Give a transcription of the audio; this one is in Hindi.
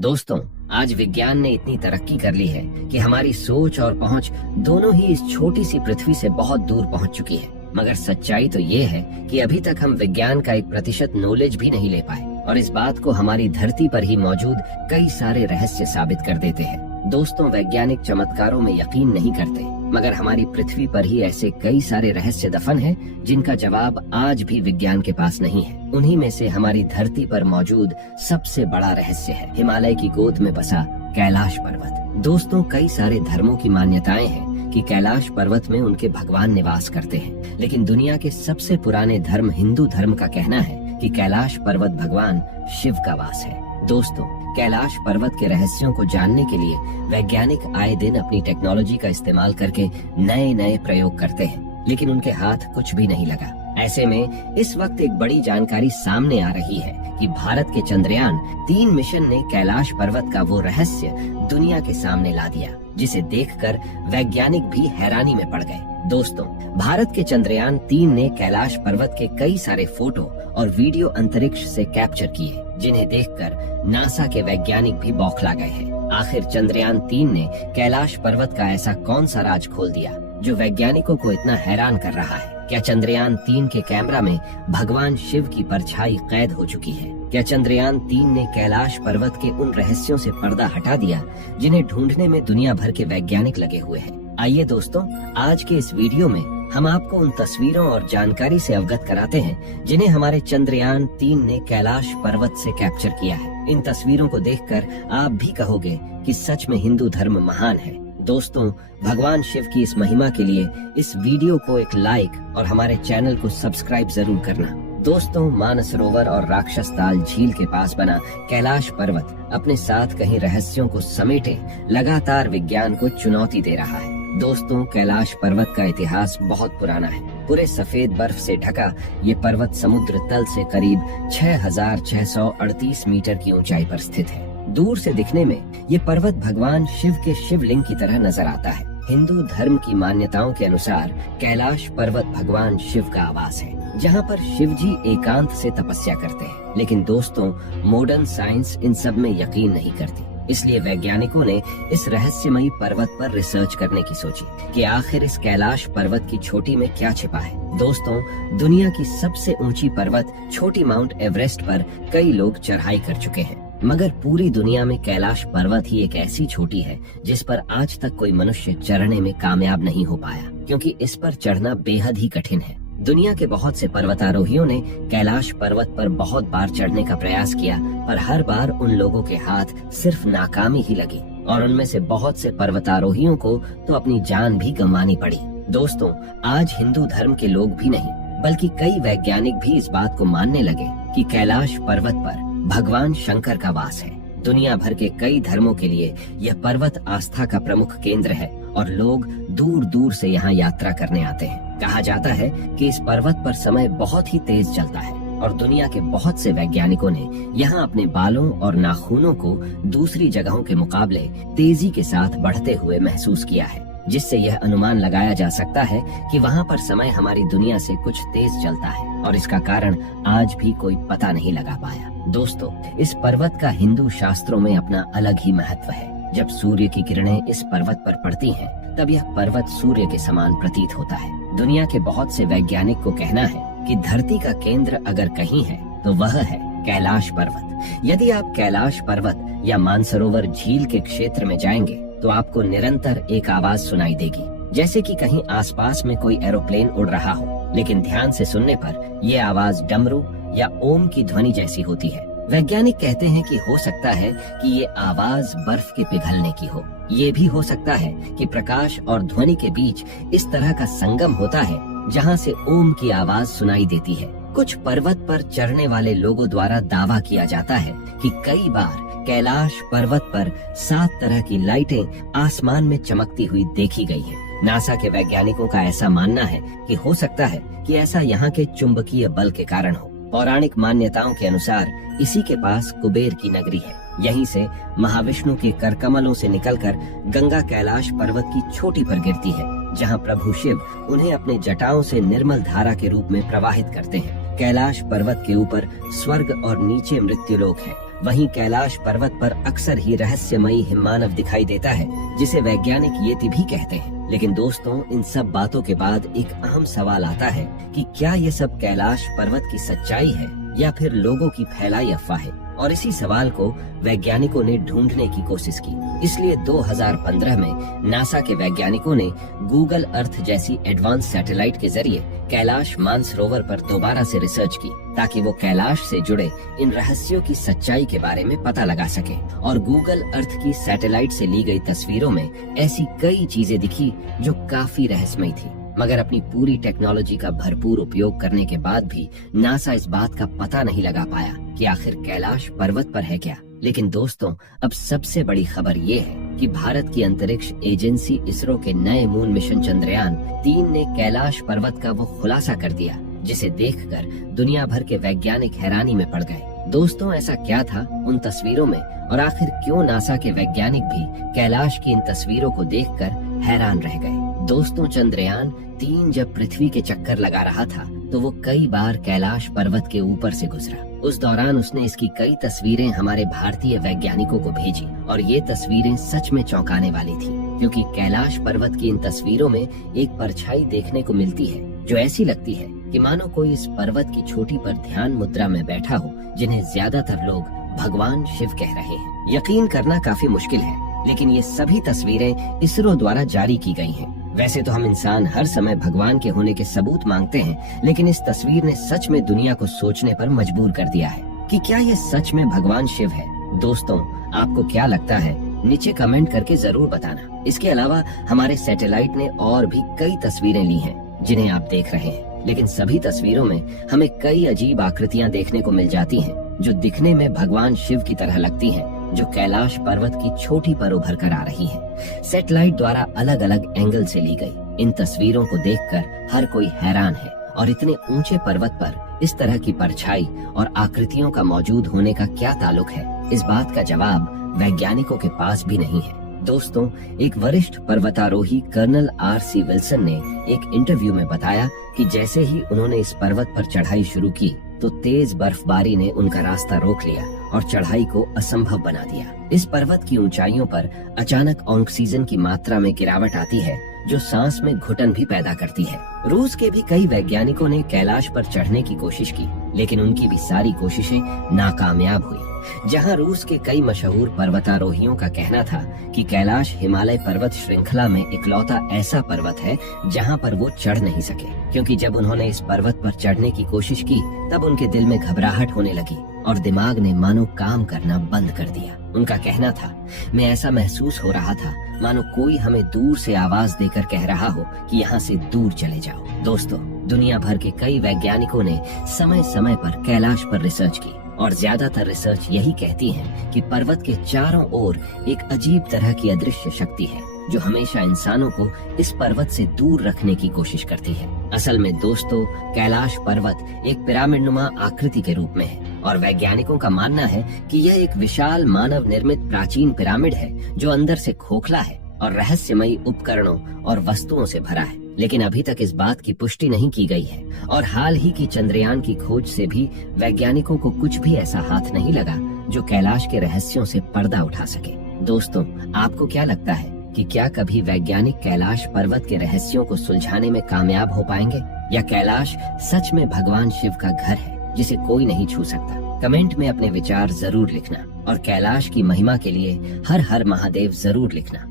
दोस्तों, आज विज्ञान ने इतनी तरक्की कर ली है कि हमारी सोच और पहुंच दोनों ही इस छोटी सी पृथ्वी से बहुत दूर पहुंच चुकी है। मगर सच्चाई तो ये है कि अभी तक हम विज्ञान का 1% नॉलेज भी नहीं ले पाए और इस बात को हमारी धरती पर ही मौजूद कई सारे रहस्य साबित कर देते हैं। दोस्तों, वैज्ञानिक चमत्कारों में यकीन नहीं करते, मगर हमारी पृथ्वी पर ही ऐसे कई सारे रहस्य दफन हैं जिनका जवाब आज भी विज्ञान के पास नहीं है। उन्हीं में से हमारी धरती पर मौजूद सबसे बड़ा रहस्य है हिमालय की गोद में बसा कैलाश पर्वत। दोस्तों, कई सारे धर्मों की मान्यताएं हैं कि कैलाश पर्वत में उनके भगवान निवास करते हैं, लेकिन दुनिया के सबसे पुराने धर्म हिंदू धर्म का कहना है कि कैलाश पर्वत भगवान शिव का वास है। दोस्तों, कैलाश पर्वत के रहस्यों को जानने के लिए वैज्ञानिक आए दिन अपनी टेक्नोलॉजी का इस्तेमाल करके नए नए प्रयोग करते हैं, लेकिन उनके हाथ कुछ भी नहीं लगा। ऐसे में इस वक्त एक बड़ी जानकारी सामने आ रही है कि भारत के चंद्रयान 3 मिशन ने कैलाश पर्वत का वो रहस्य दुनिया के सामने ला दिया, जिसे देखकर वैज्ञानिक भी हैरानी में पड़ गए। दोस्तों, भारत के चंद्रयान 3 ने कैलाश पर्वत के कई सारे फोटो और वीडियो अंतरिक्ष से कैप्चर किए, जिन्हें देखकर नासा के वैज्ञानिक भी बौखला गए हैं। आखिर चंद्रयान 3 ने कैलाश पर्वत का ऐसा कौन सा राज खोल दिया जो वैज्ञानिकों को इतना हैरान कर रहा है? क्या चंद्रयान 3 के कैमरा में भगवान शिव की परछाई कैद हो चुकी है? क्या चंद्रयान 3 ने कैलाश पर्वत के उन रहस्यों से पर्दा हटा दिया जिन्हें ढूंढने में दुनिया भर के वैज्ञानिक लगे हुए हैं? आइए दोस्तों, आज के इस वीडियो में हम आपको उन तस्वीरों और जानकारी से अवगत कराते हैं जिन्हें हमारे चंद्रयान 3 ने कैलाश पर्वत से कैप्चर किया है। इन तस्वीरों को देखकर आप भी कहोगे कि सच में हिंदू धर्म महान है। दोस्तों, भगवान शिव की इस महिमा के लिए इस वीडियो को एक लाइक और हमारे चैनल को सब्सक्राइब जरूर करना। दोस्तों, मानसरोवर और राक्षस ताल झील के पास बना कैलाश पर्वत अपने साथ कहीं रहस्यों को समेटे लगातार विज्ञान को चुनौती दे रहा है। दोस्तों, कैलाश पर्वत का इतिहास बहुत पुराना है। पूरे सफेद बर्फ से ढका ये पर्वत समुद्र तल से करीब 6638 मीटर की ऊंचाई पर स्थित है। दूर से दिखने में ये पर्वत भगवान शिव के शिवलिंग की तरह नजर आता है। हिंदू धर्म की मान्यताओं के अनुसार कैलाश पर्वत भगवान शिव का आवास है, जहाँ पर शिव जी एकांत से तपस्या करते हैं। लेकिन दोस्तों, मॉडर्न साइंस इन सब में यकीन नहीं करती, इसलिए वैज्ञानिकों ने इस रहस्यमयी पर्वत पर रिसर्च करने की सोची कि आखिर इस कैलाश पर्वत की चोटी में क्या छिपा है। दोस्तों, दुनिया की सबसे ऊंची पर्वत छोटी माउंट एवरेस्ट पर कई लोग चढ़ाई कर चुके हैं, मगर पूरी दुनिया में कैलाश पर्वत ही एक ऐसी चोटी है जिस पर आज तक कोई मनुष्य चढ़ने में कामयाब नहीं हो पाया, क्योंकि इस पर चढ़ना बेहद ही कठिन है। दुनिया के बहुत से पर्वतारोहियों ने कैलाश पर्वत पर बहुत बार चढ़ने का प्रयास किया, पर हर बार उन लोगों के हाथ सिर्फ नाकामी ही लगी और उनमें से बहुत से पर्वतारोहियों को तो अपनी जान भी गंवानी पड़ी। दोस्तों, आज हिंदू धर्म के लोग भी नहीं, बल्कि कई वैज्ञानिक भी इस बात को मानने लगे कि कैलाश पर्वत पर भगवान शंकर का वास है। दुनिया भर के कई धर्मों के लिए यह पर्वत आस्था का प्रमुख केंद्र है और लोग दूर दूर से यहाँ यात्रा करने आते हैं। कहा जाता है कि इस पर्वत पर समय बहुत ही तेज चलता है और दुनिया के बहुत से वैज्ञानिकों ने यहाँ अपने बालों और नाखूनों को दूसरी जगहों के मुकाबले तेजी के साथ बढ़ते हुए महसूस किया है, जिससे यह अनुमान लगाया जा सकता है कि वहाँ पर समय हमारी दुनिया से कुछ तेज चलता है और इसका कारण आज भी कोई पता नहीं लगा पाया। दोस्तों, इस पर्वत का हिंदू शास्त्रों में अपना अलग ही महत्व है। जब सूर्य की किरणें इस पर्वत पर पड़ती हैं, तब यह पर्वत सूर्य के समान प्रतीत होता है। दुनिया के बहुत से वैज्ञानिक को कहना है कि धरती का केंद्र अगर कहीं है तो वह है कैलाश पर्वत। यदि आप कैलाश पर्वत या मानसरोवर झील के क्षेत्र में जाएंगे तो आपको निरंतर एक आवाज सुनाई देगी, जैसे कि कहीं आसपास में कोई एरोप्लेन उड़ रहा हो। लेकिन ध्यान से सुनने पर ये आवाज डमरू या ओम की ध्वनि जैसी होती है। वैज्ञानिक कहते हैं कि हो सकता है कि ये आवाज बर्फ के पिघलने की हो। ये भी हो सकता है कि प्रकाश और ध्वनि के बीच इस तरह का संगम होता है जहाँ से ओम की आवाज सुनाई देती है। कुछ पर्वत पर चढ़ने वाले लोगों द्वारा दावा किया जाता है कि कई बार कैलाश पर्वत पर 7 तरह की लाइटें आसमान में चमकती हुई देखी गई है। नासा के वैज्ञानिकों का ऐसा मानना है कि हो सकता है कि ऐसा यहाँ के चुंबकीय बल के कारण हो। पौराणिक मान्यताओं के अनुसार इसी के पास कुबेर की नगरी है। यहीं से महाविष्णु के करकमलों से निकलकर गंगा कैलाश पर्वत की चोटी पर गिरती है, जहाँ प्रभु शिव उन्हें अपने जटाओं से निर्मल धारा के रूप में प्रवाहित करते हैं। कैलाश पर्वत के ऊपर स्वर्ग और नीचे मृत्युलोक है वहीं कैलाश पर्वत पर अक्सर ही रहस्यमयी हिममानव दिखाई देता है, जिसे वैज्ञानिक येति भी कहते हैं। लेकिन दोस्तों, इन सब बातों के बाद एक अहम सवाल आता है कि क्या ये सब कैलाश पर्वत की सच्चाई है या फिर लोगों की फैलाई अफवाह है। और इसी सवाल को वैज्ञानिकों ने ढूंढने की कोशिश की। इसलिए 2015 में नासा के वैज्ञानिकों ने गूगल अर्थ जैसी एडवांस सैटेलाइट के जरिए कैलाश मानसरोवर पर दोबारा से रिसर्च की, ताकि वो कैलाश से जुड़े इन रहस्यों की सच्चाई के बारे में पता लगा सके। और गूगल अर्थ की सैटेलाइट से ली गई तस्वीरों में ऐसी कई चीजें दिखी जो काफी रहस्यमयी थी। मगर अपनी पूरी टेक्नोलॉजी का भरपूर उपयोग करने के बाद भी नासा इस बात का पता नहीं लगा पाया कि आखिर कैलाश पर्वत पर है क्या। लेकिन दोस्तों, अब सबसे बड़ी खबर ये है कि भारत की अंतरिक्ष एजेंसी इसरो के नए मून मिशन चंद्रयान 3 ने कैलाश पर्वत का वो खुलासा कर दिया, जिसे देखकर दुनिया भर के वैज्ञानिक हैरानी में पड़ गए। दोस्तों, ऐसा क्या था उन तस्वीरों में, और आखिर क्यों नासा के वैज्ञानिक भी कैलाश की इन तस्वीरों को देखकर हैरान रह गए। दोस्तों, चंद्रयान 3 जब पृथ्वी के चक्कर लगा रहा था तो वो कई बार कैलाश पर्वत के ऊपर से गुजरा। उस दौरान उसने इसकी कई तस्वीरें हमारे भारतीय वैज्ञानिकों को भेजी, और ये तस्वीरें सच में चौंकाने वाली थी, क्योंकि कैलाश पर्वत की इन तस्वीरों में एक परछाई देखने को मिलती है जो ऐसी लगती है कि मानो कोई इस पर्वत की चोटी पर ध्यान मुद्रा में बैठा हो, जिन्हें ज्यादातर लोग भगवान शिव कह रहे हैं। यकीन करना काफी मुश्किल है, लेकिन ये सभी तस्वीरें इसरो द्वारा जारी की गई हैं। वैसे तो हम इंसान हर समय भगवान के होने के सबूत मांगते हैं, लेकिन इस तस्वीर ने सच में दुनिया को सोचने पर मजबूर कर दिया है कि क्या ये सच में भगवान शिव है। दोस्तों, आपको क्या लगता है? नीचे कमेंट करके जरूर बताना। इसके अलावा हमारे सैटेलाइट ने और भी कई तस्वीरें ली हैं, जिन्हें आप देख रहे हैं, लेकिन सभी तस्वीरों में हमें कई अजीब आकृतियां देखने को मिल जाती हैं, जो दिखने में भगवान शिव की तरह लगती हैं, जो कैलाश पर्वत की चोटी पर उभर कर आ रही है। सैटेलाइट द्वारा अलग अलग एंगल से ली गई इन तस्वीरों को देखकर हर कोई हैरान है, और इतने ऊंचे पर्वत पर इस तरह की परछाई और आकृतियों का मौजूद होने का क्या ताल्लुक है, इस बात का जवाब वैज्ञानिकों के पास भी नहीं है। दोस्तों, एक वरिष्ठ पर्वतारोही कर्नल RC विल्सन ने एक इंटरव्यू में बताया कि जैसे ही उन्होंने इस पर्वत पर चढ़ाई शुरू की तो तेज बर्फबारी ने उनका रास्ता रोक लिया और चढ़ाई को असंभव बना दिया। इस पर्वत की ऊंचाइयों पर अचानक ऑक्सीजन की मात्रा में गिरावट आती है, जो सांस में घुटन भी पैदा करती है। रूस के भी कई वैज्ञानिकों ने कैलाश पर चढ़ने की कोशिश की, लेकिन उनकी भी सारी कोशिशें नाकामयाब हुई। जहां रूस के कई मशहूर पर्वतारोहियों का कहना था कि कैलाश हिमालय पर्वत श्रृंखला में इकलौता ऐसा पर्वत है जहां पर वो चढ़ नहीं सके, क्योंकि जब उन्होंने इस पर्वत पर चढ़ने की कोशिश की तब उनके दिल में घबराहट होने लगी और दिमाग ने मानो काम करना बंद कर दिया। उनका कहना था, मैं ऐसा महसूस हो रहा था मानो कोई हमें दूर से आवाज देकर कह रहा हो कि यहाँ से दूर चले जाओ। दोस्तों, दुनिया भर के कई वैज्ञानिकों ने समय समय पर कैलाश पर रिसर्च की, और ज्यादातर रिसर्च यही कहती है कि पर्वत के चारों ओर एक अजीब तरह की अदृश्य शक्ति है, जो हमेशा इंसानों को इस पर्वत से दूर रखने की कोशिश करती है। असल में दोस्तों, कैलाश पर्वत एक पिरामिडनुमा आकृति के रूप में है, और वैज्ञानिकों का मानना है कि यह एक विशाल मानव निर्मित प्राचीन पिरामिड है, जो अंदर से खोखला है और रहस्यमयी उपकरणों और वस्तुओं से भरा है। लेकिन अभी तक इस बात की पुष्टि नहीं की गई है, और हाल ही की चंद्रयान की खोज से भी वैज्ञानिकों को कुछ भी ऐसा हाथ नहीं लगा जो कैलाश के रहस्यों से पर्दा उठा सके। दोस्तों, आपको क्या लगता है कि क्या कभी वैज्ञानिक कैलाश पर्वत के रहस्यों को सुलझाने में कामयाब हो पाएंगे, या कैलाश सच में भगवान शिव का घर है जिसे कोई नहीं छू सकता? कमेंट में अपने विचार जरूर लिखना, और कैलाश की महिमा के लिए हर हर महादेव जरूर लिखना।